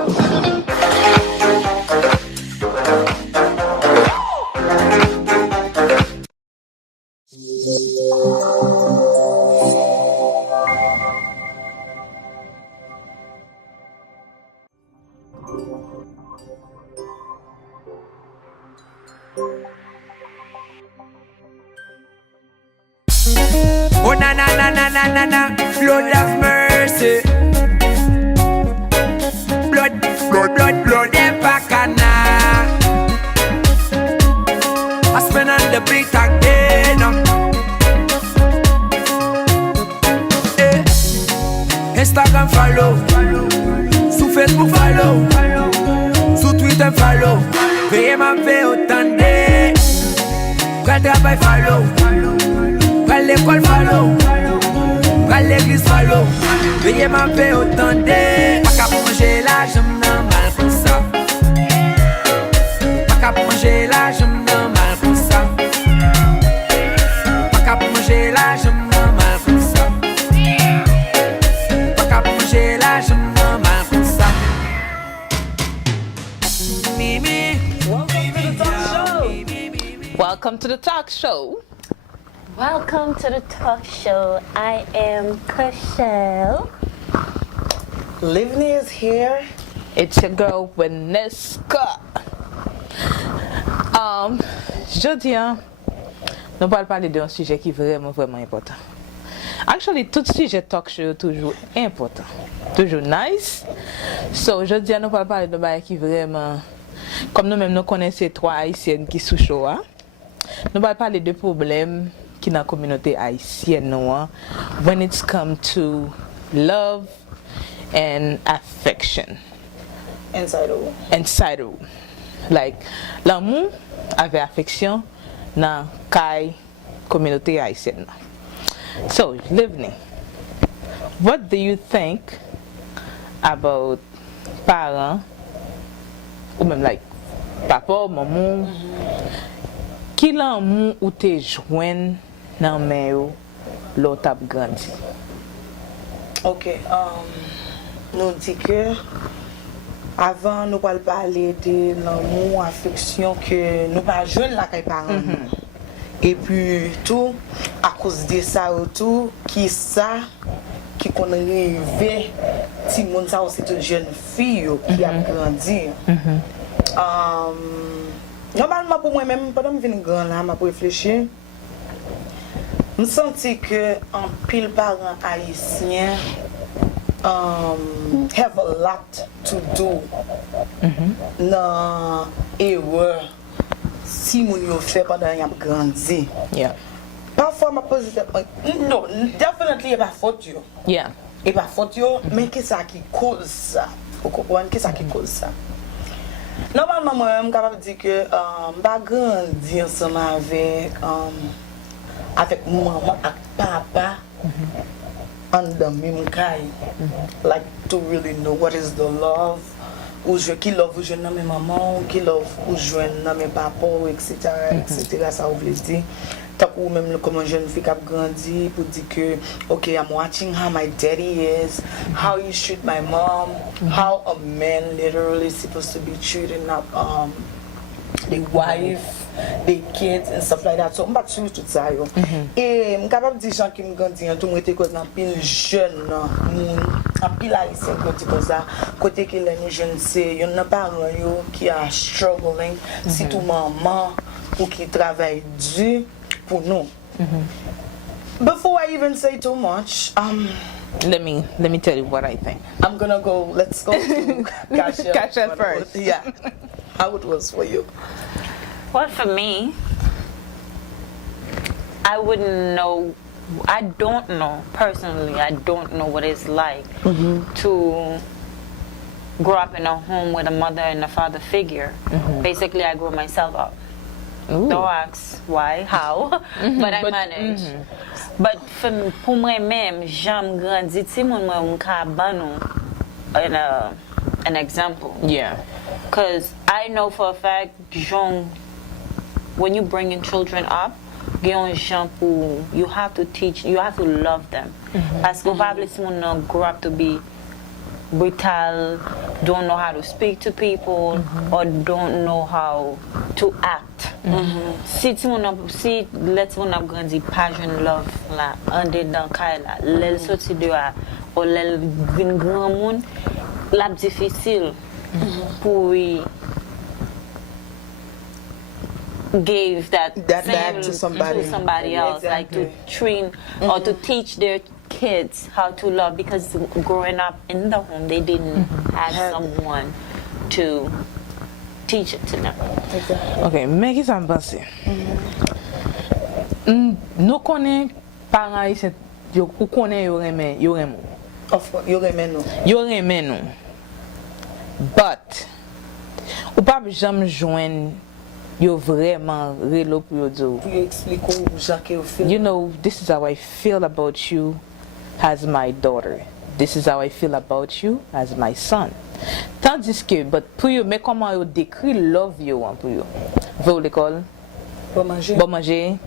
Oh na na na na na na na, Lord have mercy. Blood, blood, blood, blood, them bacana. I spend on the beat again. Instagram follow, sur Facebook follow, sur Twitter follow. Veuillez m'appeler autant de. Quand travail follow. Pral l'école follow, pral l'église follow. Veuillez m'appeler autant de. Pas qu'à manger là, j'aime mal comme ça. Pas qu'à manger là, j'aime mal comme ça. Pas qu'à manger là, j'aime mal comme ça. Pas qu'à manger là, j'aime mal comme ça. Mimi. Welcome to the talk show. Welcome to the talk show. I am Cashel. Livni is here. It's your girl Weneska. Jeudi, nous allons parler d'un sujet qui est vraiment important. Actually, tout sujet talk show est toujours important, toujours nice. So aujourd'hui, nous allons parler d'un sujet qui est vraiment, comme nous-mêmes nous connaissons trois Haïtiennes qui sont show. Nous allons parler de problèmes qui dans la communauté haïtienne when it's come to love and affection. Inside of like l'amour avec affection dans la communauté haïtienne. So, Livni, what do you think about parents ou même like papa, maman, qui l'amour ou te joignent dans mes l'autre grandi? Ok, nous dit que avant nous allons parler de l'amour, affection que nous pas jeunes là quand parents. Et puis tout à cause de ça tout qui ça qui qu'on rêvé si mon ça aussi toute jeune fille qui a grandi. Normalement pour moi même pendant que je viens grand là m'a réfléchir. Je sens que un pile parents haïtiens have a lot to do dans erreur si mon yo fait pendant y a grandi. Yeah. Parfois m'a posé non, definitely pas faute yo. Yeah. Et pas faute yo, mais qu'est-ce qui cause ça? Vous comprenez qu'est-ce qui cause ça? Normalement moi je suis capable de dire que pas grandi ensemble avec maman et papa en dans même caille. Like to really know what is the love. Ou je qui love ou je nomme maman, qui love ou je nomme papa, etc. etc. Ça veut dire tant ou même comme une jeune fille qui a grandi pour dire que okay, I'm watching how my daddy is, how you treat my mom, how a man literally supposed to be treating the wife, the kids and stuff like that. So I'm pas sûr tout ça yo. Et I'm capable de dire gens qui me grandi tout moi était cause dans pile jeune moun, en pile haïtien côté comme ça, côté que les jeunes c'est y en a parents yo qui are struggling, si tout maman ou qui travaille dur pour nous. Before I even say too much, let me tell you what I think. Let's go to Kasha. Kasha first. Yeah. How it was for you? Well, for me, I wouldn't know. I don't know personally. I don't know what it's like to grow up in a home with a mother and a father figure. Basically, I grew myself up. Don't ask why, how, but I managed. But pour moi-même, j'aime grandir. Si moi an example. Yeah. Because I know for a fact, when you bring in children up, you have to teach, you have to love them. Parce que probably someone grow up to be brutal, don't know how to speak to people, or don't know how to act. Si let mon ap grandi pa jwen love la, ande dan kay la, lel soti de a, ou lel vin gran moun, lap difficile pour give that back to somebody else, exactly. like to train or to teach their kids how to love, because growing up in the home they didn't have someone to teach it to them. Exactly. Ok, men ki sa m'pense? Nou konen parents Haitien, ou konen yo remen ou. Of course, yo remen nou. Yo remen nou. But, ou pa jam jwen yo vreman relo pou yo do. Pou yo explico jake yo feel. You know, this is how I feel about you as my daughter. This is how I feel about you as my son. Tandis que, but pou yo, mais comment yo décrit love yo an pou yo? Ve ou l'école? Bon manger. Bon manger.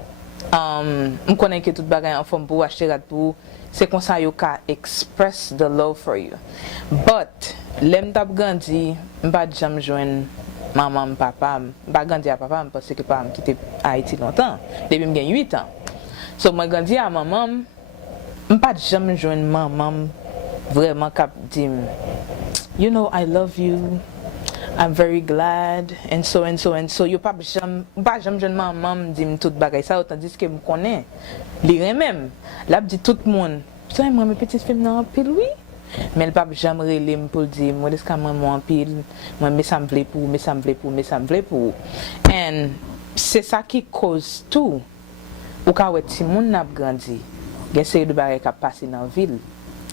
M konnen ke tout bagay an fom pou achete rat pou, c'est kon sa yo ka express the love for you. But, lem tap gandi, m pa jam jwen maman, papa, m pa gandi a papa, m parce que papa m kite Haiti longtemps, debi m gen 8 ans. So, m gandi a maman, m pa jam jwen maman vraiment kap dim, you know, I love you, I'm very glad, and so and so and so. Yo pa jam jwen maman dim tout bagay sa, tandis que m konnen, li remem, la di tout moun, so m reme petite femme nan pile, oui. Mais le pape jamais relé pour dire moi est-ce que moi en pile moi me semble pour and c'est ça qui cause tout ou ka wè ti moun n'a grandi gen série de bagay ka passé dans ville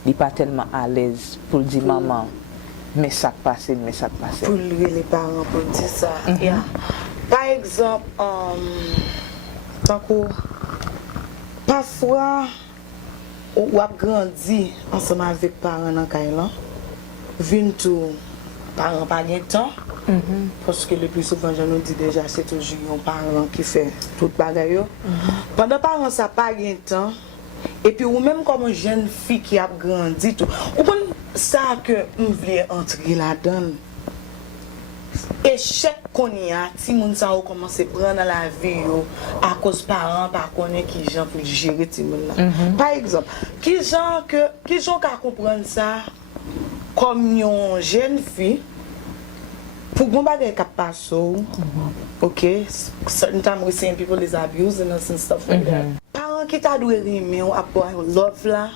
il pas tellement à l'aise pour dire maman mais ça passé Pour les parents pour dire ça. Yeah. Par exemple, tant que parfois ou ap grandi ensemble avec parents dans kay lan, vinn tout parents pas gen temps, parce que le plus souvent je nous dis déjà c'est toujours un parent qui fait tout bagay yo. Pendant parents ça pas gen temps, et puis ou même comme une jeune fille qui a grandi tout, ou kon ça que on voulait entrer là-dedans. Échec qu'on y a, si moun sa ou commence à prendre la vie yo, à cause parents pas connaît qui gens pour gérer ti moun là. Par exemple, qui gens ka comprendre ça comme une jeune fille pour bon bagay ka passe okay, sometimes we see people is abusing us and stuff like that. Parents qui t'a doué rimer ou après love là,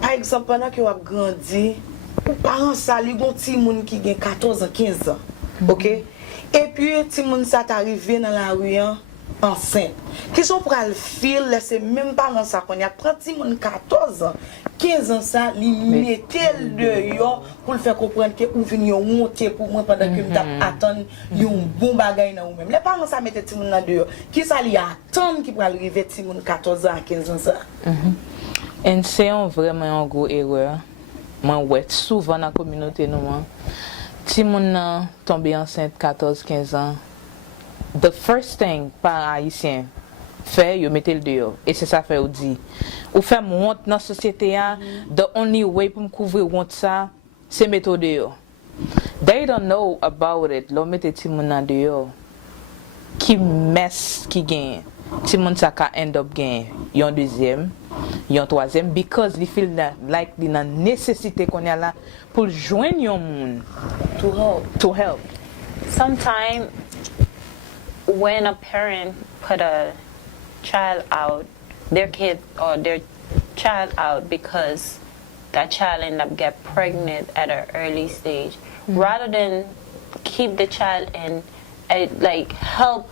par exemple pendant que ou a grandi, ou parents ça li gon ti moun qui gen 14 ans 15 ans. OK? Et puis ti moun ça t'arrivé dans la rue enceinte. Qui sont pour le fil laisser même parents ça qu'on y a prend ti moun 14 ans 15 ans ça li mettait dehors pour le faire comprendre que ou venir monter pour moi pendant que m't'a attendre yon bon bagay dans ou même. Les parents ça mettait ti moun là dehors. Qui ça li attendre qui pour arriver ti moun 14 ans 15 ans ça. Et c'est vraiment un gros erreur. Moi ouais souvent dans la communauté nous si moun tombe enceinte 14-15 ans, the first thing par haïtien fait yo mette le dehors et c'est ça fait ou dit ou fait honte dans société a the only way pour me couvrir honte ça c'est mettre au dehors. They don't know about it. Lo mette ti moun nan dehors qui mess qui gagne ti moun sa ka end up gagne yon deuxième yon troisième because they feel that like the nécessité qu'on a là pour joindre yon moun to help. Sometimes when a parent put a child out, their kid or their child out because that child end up get pregnant at an early stage, rather than keep the child in, like help.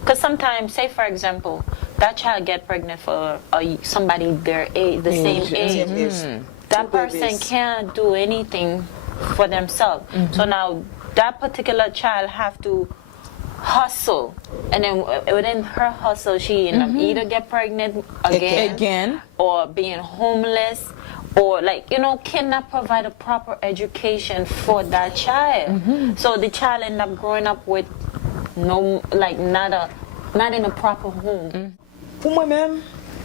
Because sometimes, say for example, that child get pregnant for somebody their age, the same age. That person can't do anything for themselves. So now that particular child have to hustle, and then within her hustle, she end up either get pregnant again, or being homeless, or like cannot provide a proper education for that child. So the child end up growing up with not in a proper home. Pour moi-même,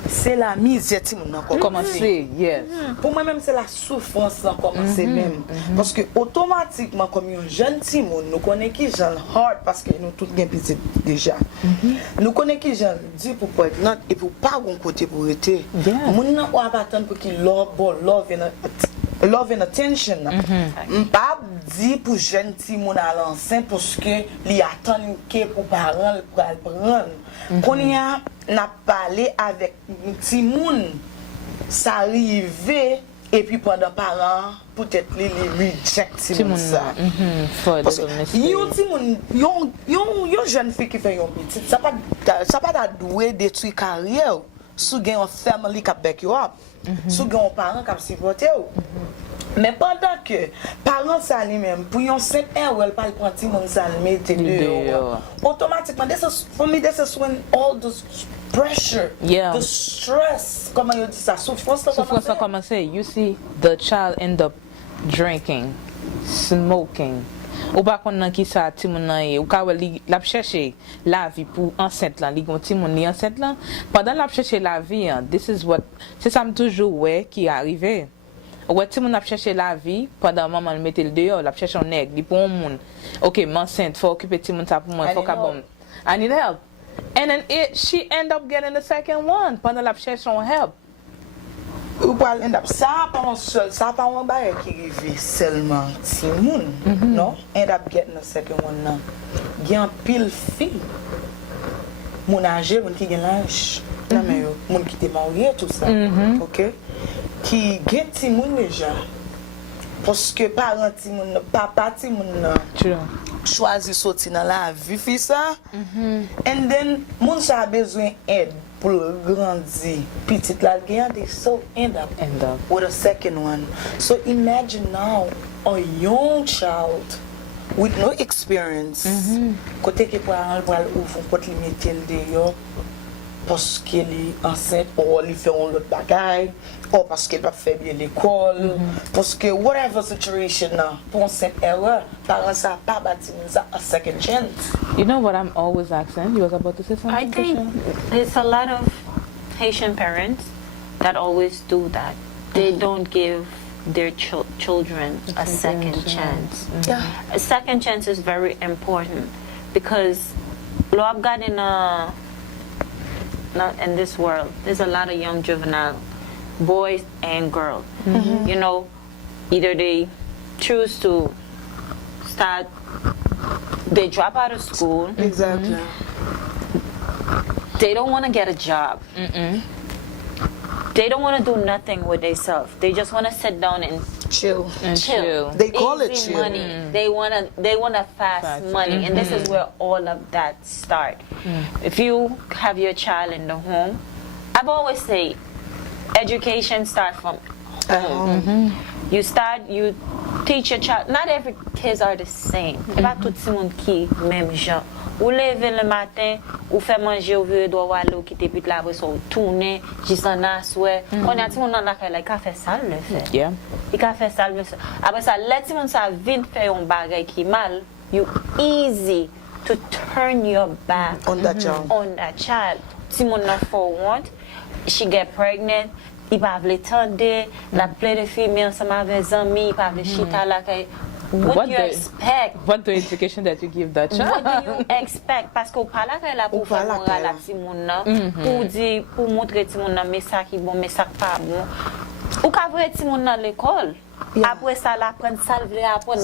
c'est la misère ti moun nan Commencer, yes. Pour moi même c'est la souffrance nan commencer même parce que automatiquement comme un jeune ti moun nous connaît qui j'en hard parce que nous tout gen petit déjà. Nous connaît qui j'en dit pour pregnant et pour pas gon côté pour être. Moun nan ou pas attendre pour qu'il love and attention. M'pa dit pour jeune ti moun à l'enceinte parce que li attend que pour parents pour prendre. Qu'on y a n'a parlé avec ti moun ça arrivé et puis pendant parents peut-être les reject ti moun ça. Parce que yon ti moun yon jeune fille qui fait yon petit ça pas doué détruire carrière sous gen un family qui back you up. Sous gen un parent qui supporter ou. Mais pendant que parents ça lui-même pour yon simple erreur pas prendre ti moun ça mettre dehors. Automatiquement this is when all the pressure, the stress, comment you dit ça, souffrance ça commence. You see the child end up drinking, smoking. Ou pas qu'on nan ki sa ti moun nan ou ka wè la chercher la vie pour enceinte là, li gon ti moun li enceinte là. Pendant la chercher la vie, this is what c'est ça me toujours ouais qui arrivé. Ouais ti moun a chercher la vie pendant maman le mettait le dehors, la chercher un nèg, li pour un moun. OK, m'enceinte, faut occuper ti moun ça pour moi, faut ka bon. I need help. And then she end up getting the second one pendant la chercher on help. Ou pas end up ça pas un seul, ça pas un bail qui arrive seulement ti moun, non? End up getting the second one now. Gen pile fille. Moun âgé, moun qui gen l'âge. Là mais yo, moun qui t'est marié tout ça. OK? Qui gen ti moun déjà. Parce que parents ti moun, papa ti moun choisi sorti dans la vie fi ça. And then moun ça a besoin aide pour grandir. Petite la gen they so end up with a second one. So imagine now a young child with no experience. Côté que parents va ouvrir porte limiter dehors parce qu'elle est enceinte ou elle fait un autre bagaille ou parce qu'elle pas fait bien l'école parce que whatever situation now pour cette erreur parents ça pas bâti a second chance. You know what I'm always asking? You was about to say something? I think there's a lot of Haitian parents that always do that. They don't give their children a second chance. A second chance is very important because I've got not in this world, there's a lot of young juvenile boys and girls. You know, either they choose to start, they drop out of school. Exactly. They don't want to get a job. They don't want to do nothing with themselves. They just want to sit down and chill. They call it easy chill. money. They want a fast money, and this is where all of that start. If you have your child in the home, I've always say, education starts from home. You teach your child. Not every kids are the same. Pas tout le monde qui même genre. Ou lever le matin, ou faire manger au vieux doigt ou quitter puis la après ou tourner, juste en asseoir. On a tout le monde dans la caille, il a fait ça le fait. Yeah. Il a fait ça le fait. Après ça, let monde ça vite faire un bagage qui mal, you easy to turn your back on that child. On that child. Si mon for want, she get pregnant, il pas vle tande, la plein de filles ensemble avec amis, il pas vle chita la caille. What do you expect? What the education that you give that child? What do you expect? Parce qu'on parle avec la pour faire moral la petit monde pour dire pour montrer petit monde mais ça qui bon mais ça pas bon. Ou ka vrai petit monde dans l'école. Après ça la prendre ça veut apprendre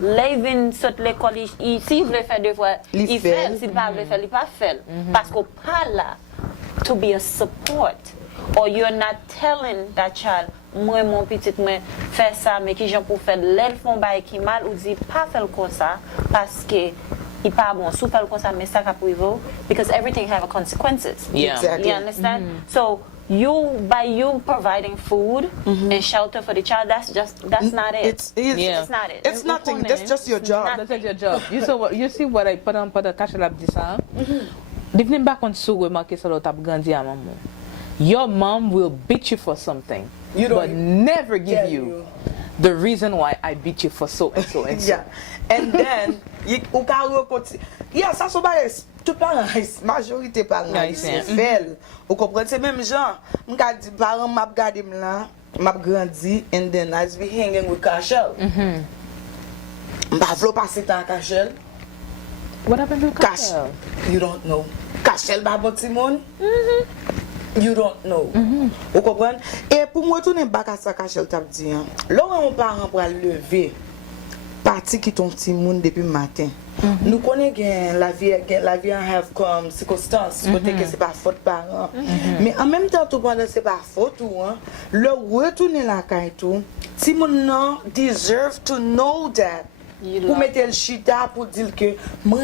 living sur l'école ici veut faire deux fois il fait s'il pas veut faire il pas faire parce qu'on pas là to be a support or you're not telling that child moi mon petit moi faire ça mais qui j'en pour faire l'aide font bail qui mal ou dit pas faire comme ça parce que il pas bon sous faire comme ça mais ça cap rivo because everything have a consequences. Exactly. You understand? So by you providing food and shelter for the child, that's not it. It's not it. It's nothing. That's just your job. That's your job. You see what I put on the cash lab this Living back on so remarqué ça l'autre grandi à maman. Your mom will beat you for something, but never give you the reason why I beat you for so and so and so. Yeah. And then, ou ka rekonti. Yeah, ça so ba tout parents, majorité parents Haïtien. fait. Ou comprendre c'est même genre, m'ka di parents m'a gardé là, m'a grandi and then I be hanging with Cachel. M'pa vlo passer temps Cachel. What happened to Cachel? You don't know. Cachel ba bon ti moun? You don't know. Ou comprendre? Et pour moi tourner back à ça Cachel t'a dit, là on parent pour lever parti qui ton ti moun depuis matin. Nous connaissons la vie en have comme circonstance, côté que c'est pas faute parents. Mais en même temps tout pendant c'est pas faute ou le retourner la caille tout, ti moun non deserve to know that. Pour mettre le chita pour dire que moi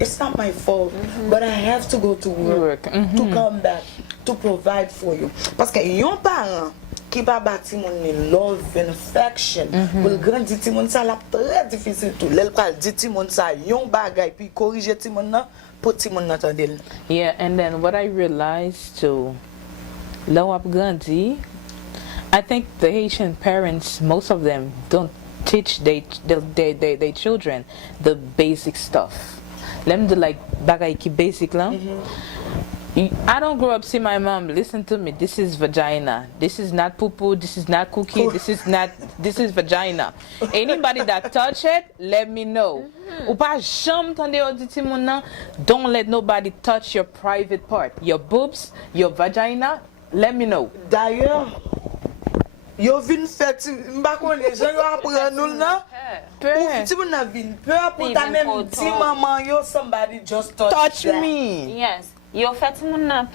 it's not my fault, but I have to go to work to come back to provide for you. Parce que yon parent qui va bâtir mon love and affection pour grandir ti moun ça la très difficile tout. L'elle pral dit ti moun ça yon bagay puis corriger ti moun nan pour ti moun nan tande. Yeah, and then what I realized too, là où I've grandi, I think the Haitian parents, most of them don't teach their children the basic stuff. Let me do like bagay ki basic lah. I don't grow up see my mom listen to me. This is vagina. This is not poo poo. This is not cookie. This is vagina. Anybody that touch it, let me know. Ou pas jamais tande ou di ti moun nan, don't let nobody touch your private part, your boobs, your vagina. Let me know. D'ailleurs, yo vin fait m'pa connait gens yo apprend nous nan. Ou ti moun nan vin peur pour ta même ti maman yo somebody just touch me. Yes. Yo fait moun nan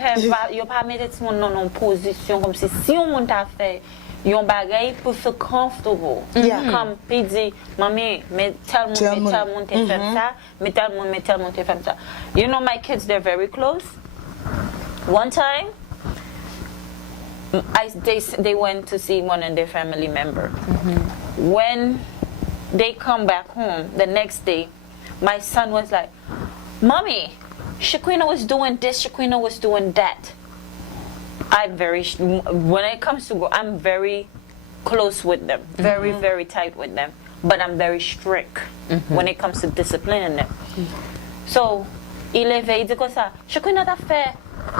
yo pas mettre moun nan en position comme si on moun ta fait yon bagay pour feel comfortable. Comme puis dit maman mais tel moun te fait ça, mais tel moun te fait ça. You know my kids they're very close. One time they went to see one of their family member. When they come back home the next day, my son was like, "Mommy, Shaquina was doing this, Shaquina was doing that." When it comes to I'm very close with them, very, very tight with them, but I'm very strict when it comes to disciplining them. So, il est dit comme ça, Shaquina t'a fait,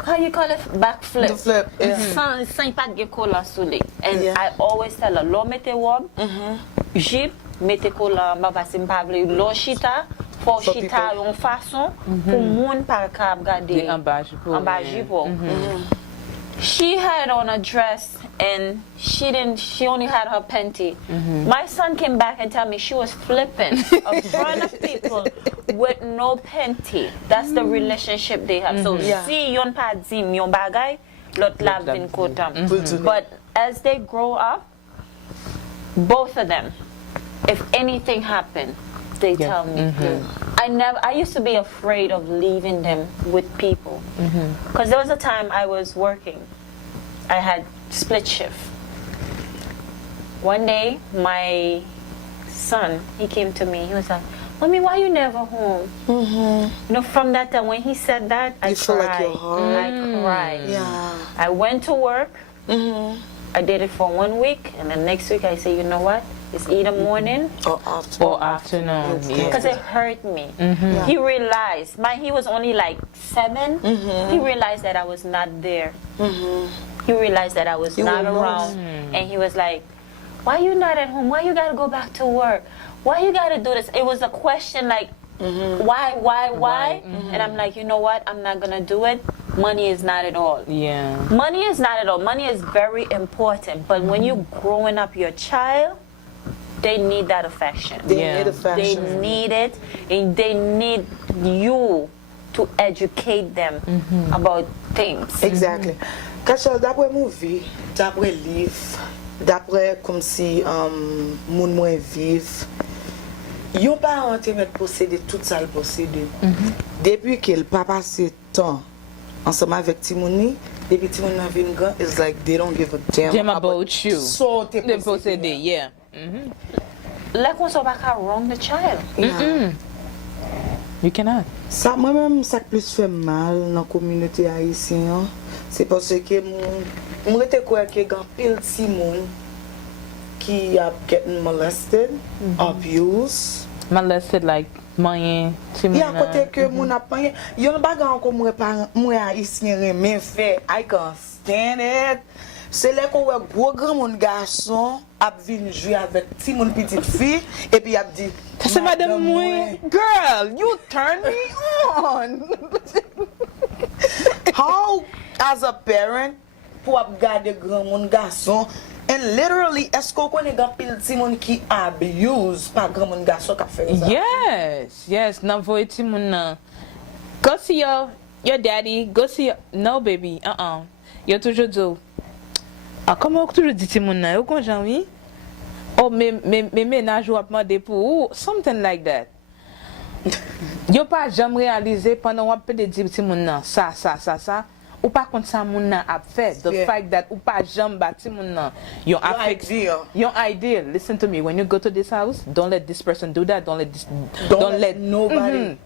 how you call it, backflip. The flip, yeah. Sans pas de cola soulé. And I always tell her, lo mette wob, jip, mette cola, baba simpable, lo chita, for chita yon façon, pour moun par kab gade. Ambajipo. She had on a dress and she only had her panty. My son came back and told me she was flipping in front of people with no panty. That's the relationship they have. So see yon pa zim yon bagay lot lab in kotam. But as they grow up, both of them, if anything happened, they tell me. I used to be afraid of leaving them with people. Because there was a time I was working. I had split shift. One day, my son, he came to me. He was like, "Mommy, why you never home?" You know, from that time, when he said that, I cried. Like your heart. I cried. Yeah. I went to work. I did it for 1 week. And then next week, I say, you know what? It's either morning or afternoon. Because it hurt me. He realized, he was only like 7. He realized that I was not there. He realized that I was not around. And he was like, "Why you not at home? Why you gotta go back to work? Why you gotta do this?" It was a question like, why? And I'm like, you know what? I'm not gonna do it. Money is not at all. Yeah. Money is not at all. Money is very important. But when you growing up your child, they need that affection. They need affection. They need it, and they need you to educate them about things. Exactly. Cachel, d'après movie, d'après livre, d'après comme si moun mwen vive, yon parent te met posséder tout ça le posséder. Depuis qu'il pas passé temps ensemble avec Timouni, depuis Timouni n'a venu grand, it's like they don't give a damn about you. So te posséder, yeah. Like on so back wrong the child. You cannot. Ça moi-même ça plus fait mal dans la communauté haïtienne, c'est parce que moi te crois que grand pile ti moun qui a getting molested, abused. Molested like moyen, Ya kote ke moun ap manye, yon bagan anko mwen Haitien reme fe, I can't stand it. Se lè ko wè gwo gran moun garçon ap vin jwe avèk ti moun petite fi, e pi ap di, c'est madame mwen. Girl, you turn me on. How, as a parent, pou ap gade gran moun garçon, and literally, esko konen gan pil ti moun ki abuse pa gran moun garçon ka fè sa? Yes, nan voye ti moun nan. Go see your daddy, go see your... No, baby, Yo toujou do. Comment ou toujou di ti moun nan? Yo konjan, oui? Oh, me menaj ou ap mande pou ou, something like that. Yo pa jam realize pendant wap pe de di ti moun nan, sa. Ou pa kont sa moun nan ap fe. The fact that ou pa jam ba ti moun nan. Your idea. Listen to me. When you go to this house, don't let this person do that. Don't let nobody.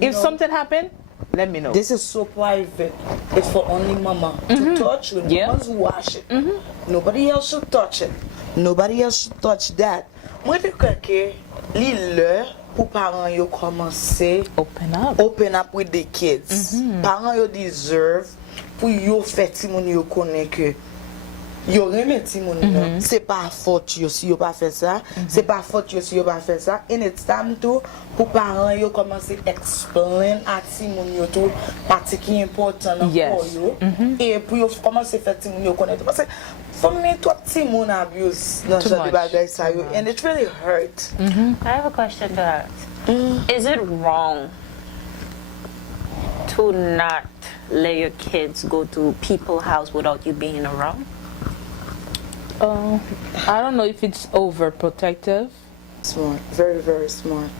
If something happen, let me know. This is so private. It's for only mama to touch. When mama's wash it. Nobody else should touch it. Nobody else should touch that. Moi te kreke li lè pou parents yo komanse open up with the kids. Parents yo deserve pou yo fè ti moun yo konnen ke yo reme ti moun nan. C'est pas faute yo si yo pa fè ça. C'est pas faute yo si yo pa fè ça. And it's time to pou parents yo komanse explain a ti moun yo tout parti ki important nan pour yo. Et pou yo komanse fè ti moun yo konnen tout. Parce que for me, tout ti moun abuse nan jan di bagay sa yo. And it really hurt. I have a question to ask. Is it wrong to not let your kids go to people's house without you being around? I don't know if it's overprotective. Smart, very, very smart.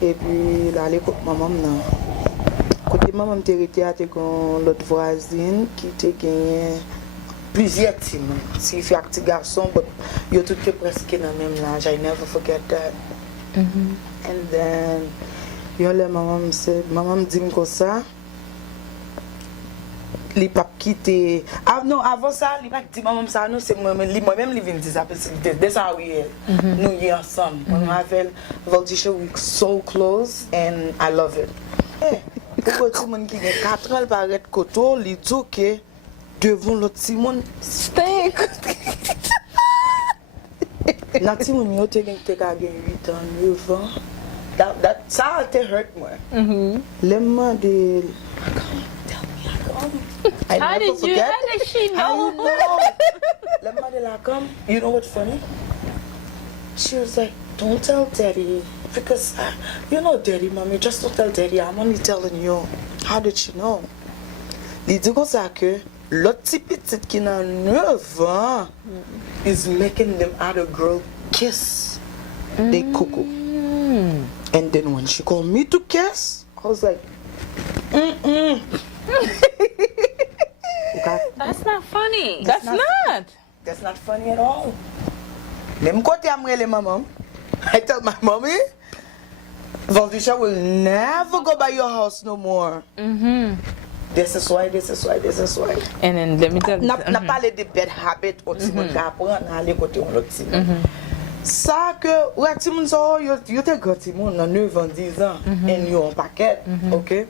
Et puis, là, l'écoute maman nan. Côté maman te rete a te kon l'autre voisine qui te gagné plusieurs ti moun. Si fi ak ti garçon, but yo tout te presque nan même l'âge. I never forget that. And then, yo le maman me dit comme ça. Li pap kite. Non, avant ça, li pap di maman ça, non, c'est moi-même li vin di ça, parce que that's how we are. Nous y ensemble. On avait Voltisha, we so close, and I love it. Pourquoi tout le monde qui a 4 ans, paraît koto, li dit que devant l'autre ti moun, Stink. na ti moun yo te gen 8 ans, 9 ans. Ça te hurt moi. Lemma de How did she know? Let mother like come. You know what's funny? She was like, "Don't tell Daddy because you know Daddy, mommy. Just don't tell Daddy. I'm only telling you." How did she know? Il dit comme ça que l'autre petite qui n'a 9 ans is making them other girl kiss. They cuckoo. And then when she called me to kiss, I was like, That's not funny. That's not. That's not funny at all. Même côté amrele maman, I tell my mommy, Valdisha will never go by your house no more. This is why. And then let me tell you. N'a parlé de bad habit ou ti moun ka apprendre à aller côté on l'autre ti moun. Ça que ouais ti moun so yo te gati moun nan 9 ans 10 ans and yo en paquet, OK?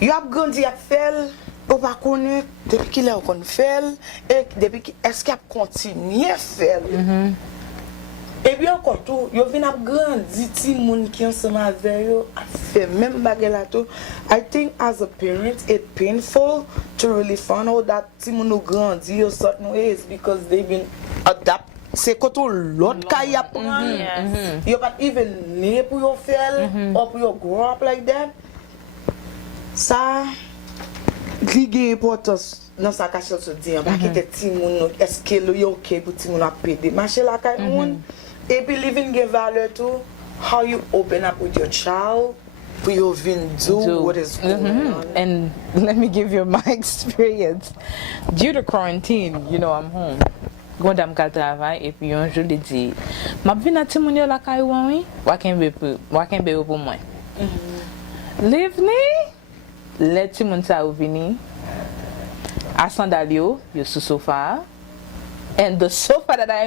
Yo ap grandi ap fel, ou pa connaît depuis qu'il a kon fel et depuis est-ce qu'il a continué fel. Et bien encore tout, yo vinn ap grandi ti moun ki ensemble avec yo a fait même bagay la tout. I think as a parent it's painful to really find out that ti moun nou grandi yo certain ways because they've been adapt. C'est quand on l'autre kay apprend. You pas even né pour yo fel or pour yo grow up like that. Ça li gen importance dans sa cache se di an pa ki te ti moun est-ce que yo OK pour ti moun a pede marcher la kay moun et puis living gen valeur too how you open up with your child for you vin do what is going on. And let me give you my experience. Due to quarantine, you know, I'm home. Quand dam ka travail et puis un jour il dit m'a vinn a ti moun yo la kay oui wa ken be pour moi. Leave me. Let ti moun sa ou vini. A sandalio, yo sous sofa. And the sofa that I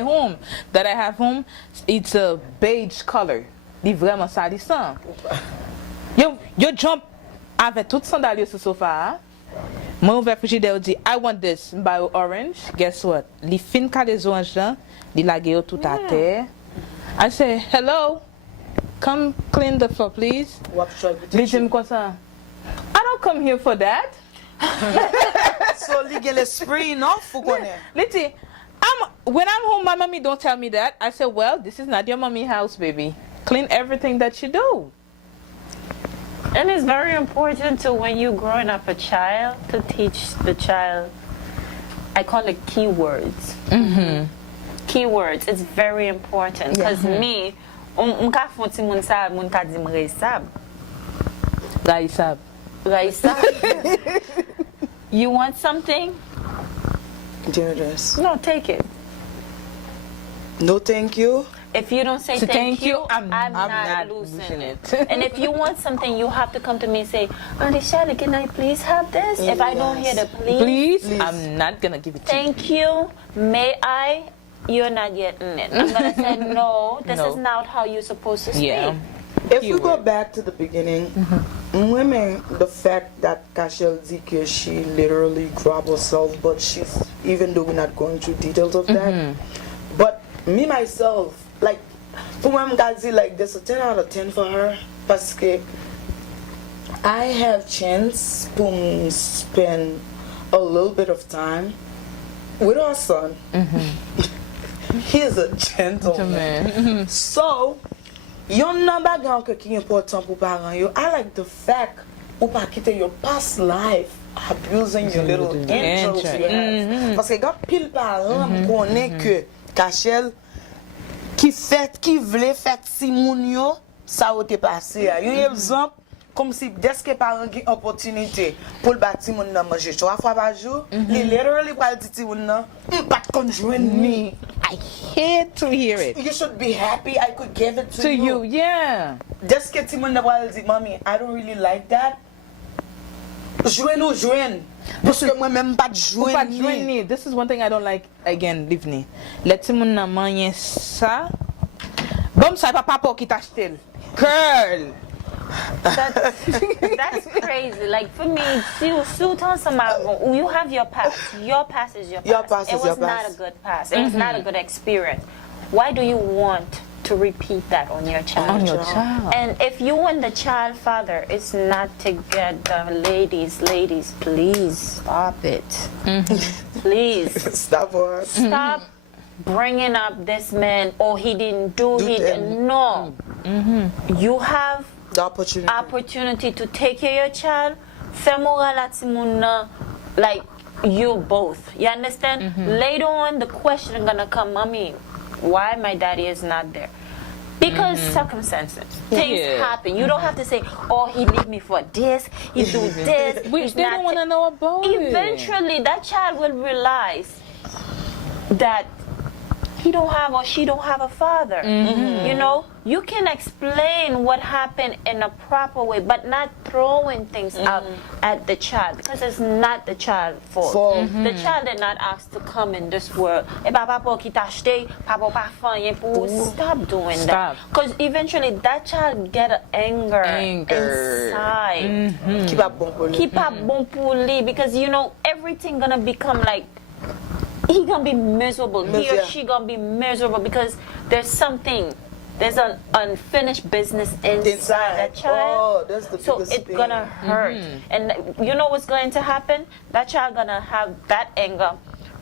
have home, it's a beige color. Li vraiment salissant. Yo jump avec tout sandalio sur sofa. Moi ouvert frigidaire dit I want this by orange. Guess what? Li fin ka des orange là, li lage yo tout à terre. I say, "Hello. Come clean the floor, please." Li dit comme ça. I don't come here for that. So li gen l'esprit, non? Faut connaître. Li dit, when I'm home, my mommy don't tell me that. I said, well, this is not your mommy house, baby. Clean everything that you do. And it's very important to, when you're growing up a child, to teach the child, I call it keywords. Keywords, it's very important. Because me, m'ka fonti moun sa, moun ka di m'reisab. Raisab. You want something? Dearest. No, take it. No, thank you. If you don't say So thank you, I'm not losing it. And if you want something, you have to come to me and say, Auntie Shada, can I please have this? If I don't hear the please, I'm not gonna give it to you. thank you, may I? You're not getting it. I'm gonna say no. This is not how you're supposed to speak. Yeah. If we go back to the beginning, women, the fact that Kashel Zike, she literally grabbed herself, but she's, even though we're not going through details of that, but me myself, like, for women, Gazi, like, there's a 10 out of 10 for her, parce que I have chance to spend a little bit of time with our son. He is a gentleman. So, yon nan bagan ke ki important pou paran yo. I like the fact ou pa kite your past life abusing your little angels you have. Parce que gan pil paran konen ke Kachel ki vle fet si moun yo sa ou te pase ya. Yon exemple comme si deske paran ki opportunité pou l bati moun nan manje 3 fois par jour, li literally pral di ti moun nan, pat kon jwen ni. I hate to hear it. You should be happy I could give it to you. Yeah. Deske ti moun nan pral di, mommy, I don't really like that. Jwen ou jwen. Parce que moi même pas jwen ni. This is one thing I don't like, again, Livni. Let moun nan manye sa. Bom sa papa ki t'achete. Girl. That's crazy. Like for me, still tell somebody, you have your past. Your past is your past. Your past it is was your not past. a good past. It was not a good experience. Why do you want to repeat that on your child? On your child. And if you and the child father is not together, ladies, please stop it. Please Stop her. stop bringing up this man. Oh, he didn't do. He didn't. No. You have The opportunity. opportunity to take care of your child. Fais moral à ti moun nan, like you both. You understand? Later on, the question gonna come, mommy, why my daddy is not there? Because circumstances, things happen. You don't have to say, oh, he leave me for this, he do this. Which they don't want to know about Eventually, that child will realize that he don't have or she don't have a father. You know, you can explain what happened in a proper way, but not throwing things out at the child, because it's not the child's fault. The child did not ask to come in this world. Stop doing that. Because eventually that child get anger inside. Keep up bon pour lui. Keep up bon pour lui, because you know everything gonna become like he gonna be miserable. He or she gonna be miserable because there's an unfinished business inside that child. Oh, that's the so biggest it's thing. gonna hurt. And you know what's going to happen? That child gonna have that anger.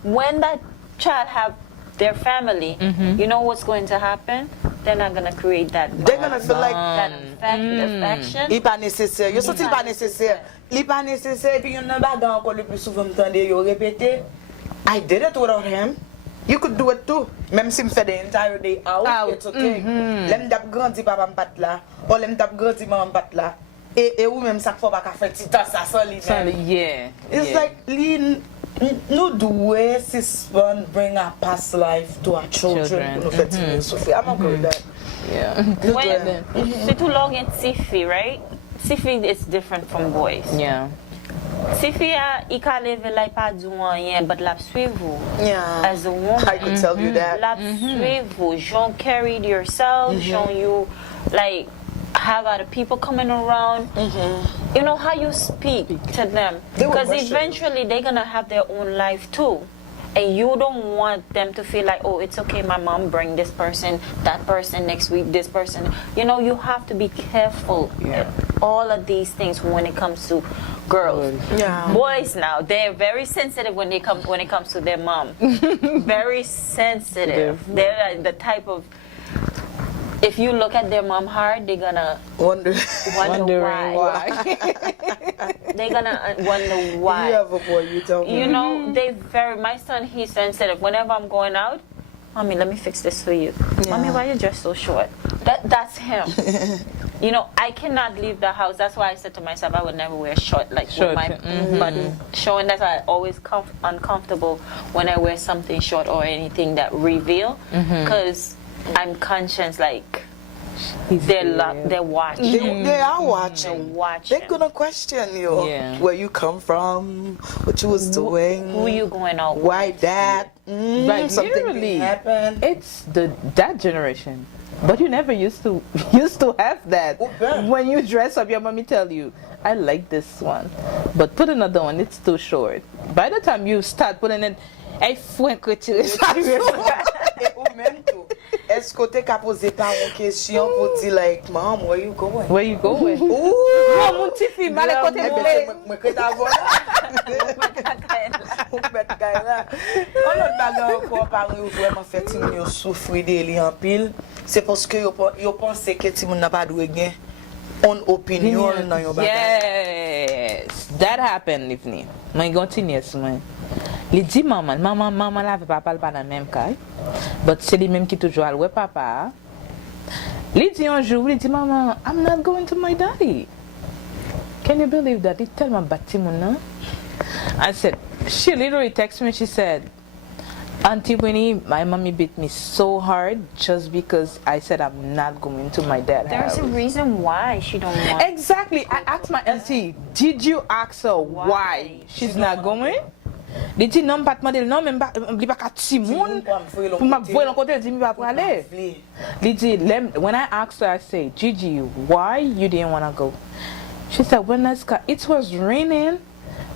When that child have their family, you know what's going to happen? They're not gonna create that bond. They're gonna feel like that affection. il pas nécessaire. Yo senti pas nécessaire. Il pas nécessaire puis yon nan bagan encore le plus souvent m'tande yo répéter. I did it without him. You could do it too. Même si me fait the entire day out. It's okay. Lem tap grandi papa m'pat là. Ou lem tap grandi maman m'pat là. Et ou même ça faut pas ka fait ti temps ça sans li même. It's like li nous doit suspend bring our past life to our children. Nous fait ti souffrir. I'm okay with that. C'est tout long in Tiffy, right? Tiffy is different from boys. Yeah. Si fia I ka leve la pa di wanyen, but la suive vous. Yeah. As a woman. I could tell you that. La suive vous. Jean carried yourself, Jean you like have other people coming around. You know how you speak to them. They will Because question you. eventually they're gonna have their own life too. And you don't want them to feel like, oh, it's okay, my mom bring this person, that person next week, this person. You know, you have to be careful. Yeah. All of these things when it comes to girls. Yeah. Boys now, they're very sensitive when it comes to their mom. Very sensitive. They're the type of, if you look at their mom hard, they're gonna Wonder. wonder why. They're gonna wonder why. You have a boy, you tell me. You know, my son, he's sensitive. Whenever I'm going out, Mommy, let me fix this for you. Mommy, why you dress so short? That's him. You know, I cannot leave the house. That's why I said to myself, I would never wear short, like with my button showing. That's why I always uncomfortable when I wear something short or anything that reveal, because I'm conscious, like, they're watching. They are watching. They're watching. They're gonna question you. Yeah. Where you come from, what you was doing, Who you going out with? why that, Like something literally, didn't happen. it's that generation. But you never used to have that. Okay. When you dress up, your mommy tell you, I like this one, but put another one, it's too short. By the time you start putting it, I fwen que tu Et ou même tout, est-ce que tu as posé par une question pour dire like, Mom, where you going? Where you going? Ouh! Non, mon petit fille, mal côté Moi que t'avons mettre là. On autre bagarre encore parler ou vraiment fait Timon yo souffrir de li en pile, c'est parce que yo pense que Timon n'a pas doué gain on opinion dans yo bagarre. Yes, that happened with me. My continuous man. Li di maman la ve papa pas dans même cas. But c'est lui même qui toujours al ouais papa. Li di un jour, li di maman, I'm not going to my daddy. Can you believe that? He tell my bati mon. I said, she literally texted me, she said, Auntie Winnie, my mommy beat me so hard just because I said I'm not going to my dad's house. There's a reason why she don't want. Exactly. I asked my auntie, did you ask her why she's not going? Li di non pas demander non même pas li pas ka ti moun pour m'a voir l'autre côté, dit mi pas pour aller. Li di when I asked her, I say, Gigi, why you didn't want to go? She said, it was raining.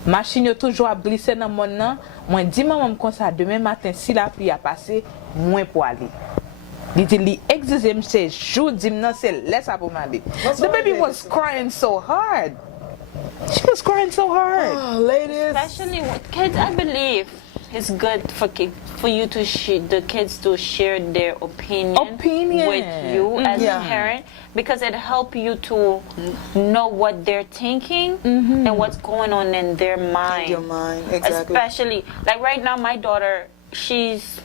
Machine yo toujours a glissé dans mon nan. Moi dis maman comme ça demain matin si la pluie a passé, moins pour aller. Li di li exige me say, "Jou di non c'est laisse pour m'aller." The baby was crying so hard. She was crying so hard. Oh, ladies. Especially with kids, I believe it's good for you to the kids to share their opinion with you as a parent, because it helps you to know what they're thinking and what's going on in their mind. Your mind, exactly. Especially like right now, my daughter, she's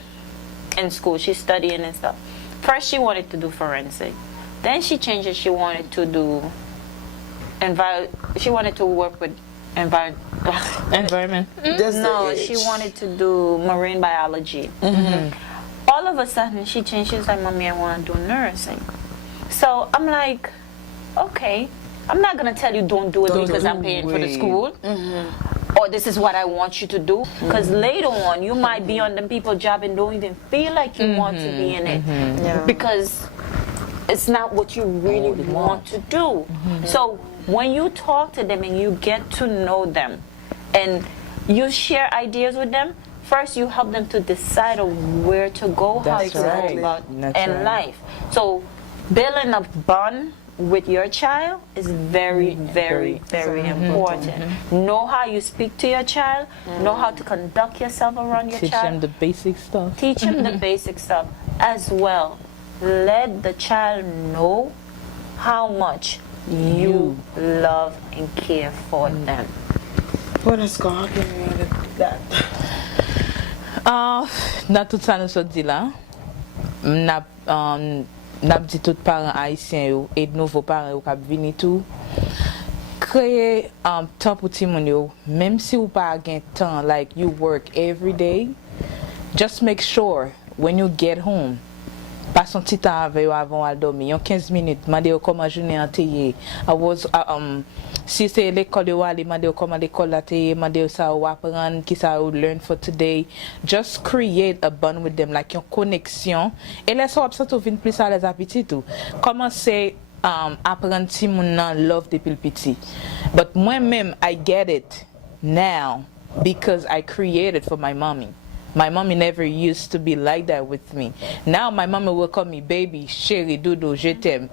in school, she's studying and stuff. First, she wanted to do forensic. Then she changed it. She wanted to do she wanted to work with environment. No, she wanted to do marine biology. All of a sudden, she changed. She's like, Mommy, I want to do nursing. So I'm like, okay, I'm not going to tell you don't do it because I'm paying for the school. Or this is what I want you to do. Because later on, you might be on them people's job and don't even feel like you want to be in it. Because it's not what you really want to do. So when you talk to them and you get to know them and you share ideas with them, first you help them to decide on where to go, how to go about in life. So building a bond with your child is very, very, very important. Know how you speak to your child, know how to conduct yourself around your child. Teach them the basic stuff. Teach them the basic stuff as well. Let the child know how much you love and care for them. What is God that? Dans tout ça nous so dit là, n'a dit tout parents haïtiens yo et de nouveaux parents yo k'ap vini tout créer temps pour ti moun yo, même si ou pas gen temps, like you work every day, just make sure when you get home Passe un petit temps avec eux avant de dormir, 15 minutes, je demande comment journée en théier. Si c'est l'école de Wally, je demande comment l'école a théier, je demande ça ou apprendre, qui ça ou learn for today. Just create a bond with them, like une connexion. Et laisse ça absent venir plus à les appétits tout. Commencer apprendre si mon love depuis le petit. But moi-même, I get it now because I created for my mommy. My mommy never used to be like that with me. Now my mommy will call me baby, chérie, doudou, je t'aime.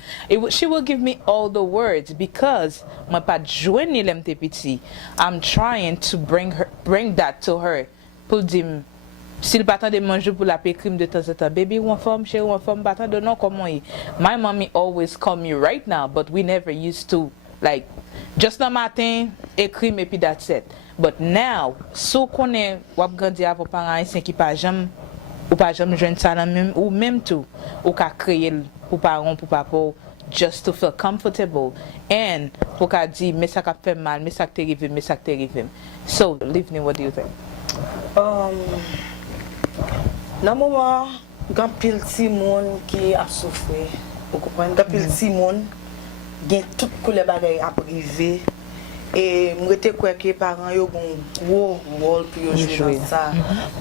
She will give me all the words because my pas joigner l'emte petit. I'm trying to bring that to her. Pour dire, s'il pas de manger pour la pécrime de temps en temps, baby, ou en forme, chérie, ou en forme, pas de non comment est. My mommy always call me right now, but we never used to, like, just the matin, écrire et puis that's it. But now, so qu'on est wap grandi avec parents haïtiens qui pas jamais ou pas jamais joindre ça même ou même tout ou qu'a créer pour parents pour papa just to feel comfortable and pour qu'a dire mais ça qu'a fait mal mais ça t'est arrivé mais ça t'est arrivé. So, Livni, what do you think? Nan moment, gan pile ti moun qui a souffert. Vous comprenez? Gan pile ti moun gen tout couleur bagay a privé. Et moi j'étais quoi que parents yo gon gros rôle pour yo jouer dans ça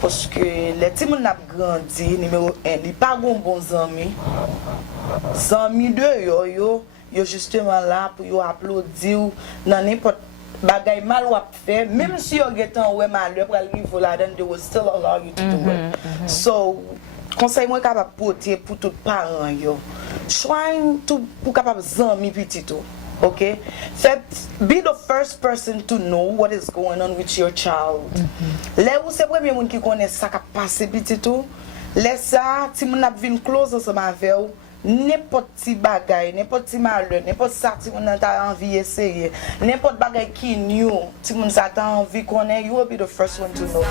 parce que les petits moun n'a grandi numéro 1 il pas gon bons amis de yo justement là pour yo applaudir dans n'importe bagay mal ou fait même si yo getan ouais malheur pour aller niveau là then they will still allow you to do it. So conseil moi capable porter pour tout parents yo trying to pour capable zami petit tout. Okay, so be the first person to know what is going on with your child. Là où c'est premier monde qui connaît ça qui passe petit tout. Laisse ça, si mon a vinn close ensemble avec vous, n'importe petit bagay, n'importe petit malheur, n'importe ça si mon a envie essayer, n'importe bagay qui new, si mon a envie connaître, you will be the first one to know.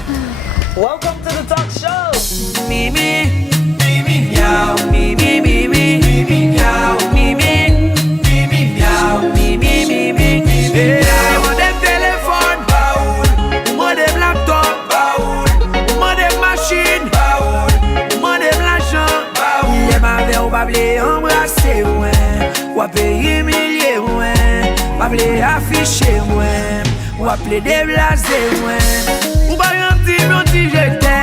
Welcome to the talk show. Mimi, Mimi, meow, Mimi, Mimi, Mimi, meow, Mimi. Modem téléphone, baoul. Modem laptop, baoul. Modem machine, baoul. Modem l'argent, baoul. Les mavés ou pas blé embrasser, ouais. Ou appeler humilier, ouais. Pas blé afficher, ouais. Ou appeler déblaser, ouais. Ou pas un petit je t'aime.